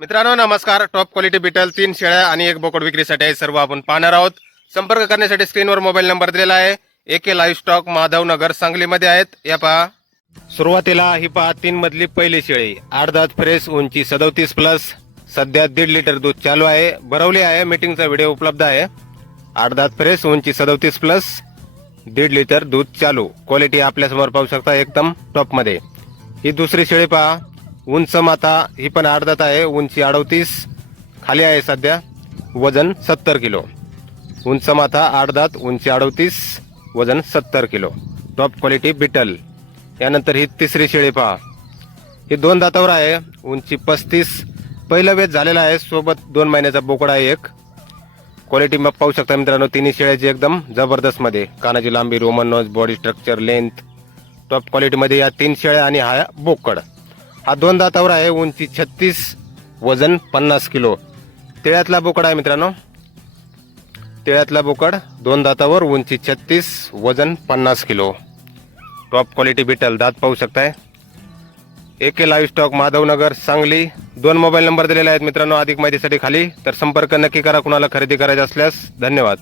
मित्रांनो नमस्कार. Top quality beetle तीन शेळ्या आणि एक बोकड विक्रीसाठी आहे सर्व आपण पाहणार आहोत. संपर्क करण्यासाठी स्क्रीनवर मोबाईल नंबर दिलेला आहे. एके लाईव्ह स्टॉक माधव नगर सांगलीमध्ये आहेत. या पहा. सुरुवातीला ही पहा तीन मधली पहिली शेळी. अर्धात फ्रेश उंची सदोतीस प्लस सध्या दीड लिटर दूध चालू आहे. भरवली आहे. मीटिंगचा व्हिडिओ उपलब्ध आहे. अर्धात फ्रेश उंची सदोतीस प्लस दीड लिटर दूध चालू. क्वालिटी आपल्यासमोर पाहू शकता एकदम टॉपमध्ये ही दुसरी शेळी पहा. उंच माता ही पण अर्धात आहे उंची अडवतीस खाली आहे सध्या वजन सत्तर किलो. उंच माथा अर्धात उंची अडवतीस वजन सत्तर किलो. टॉप क्वालिटी बिटल यानंतर ही तिसरी शेळी पहा. ही दोन दातावर आहे उंची पस्तीस. पहिलं वेध झालेला आहे सोबत दोन महिन्याचा बोकडा आहे एक. क्वालिटी मग पाहू शकता मित्रांनो तिन्ही शेळ्याची एकदम जबरदस्त मध्ये. कानाची लांबी Roman nose body structure length top क्वालिटीमध्ये या तीन शेळ्या आणि हा बोकड. हा दोन दातावर आहे उंची छत्तीस वजन पन्नास किलो. तिळ्यातला बोकड आहे मित्रांनो. तिळ्यातला बोकड दोन दातावर उंची छत्तीस वजन पन्नास किलो. टॉप क्वालिटी बिटल दात पाहू शकताय. A K livestock Madhavnagar Sangli. दोन मोबाईल नंबर दिलेले आहेत मित्रांनो अधिक माहितीसाठी खाली. तर संपर्क नक्की करा कुणाला खरेदी करायचा असल्यास धन्यवाद.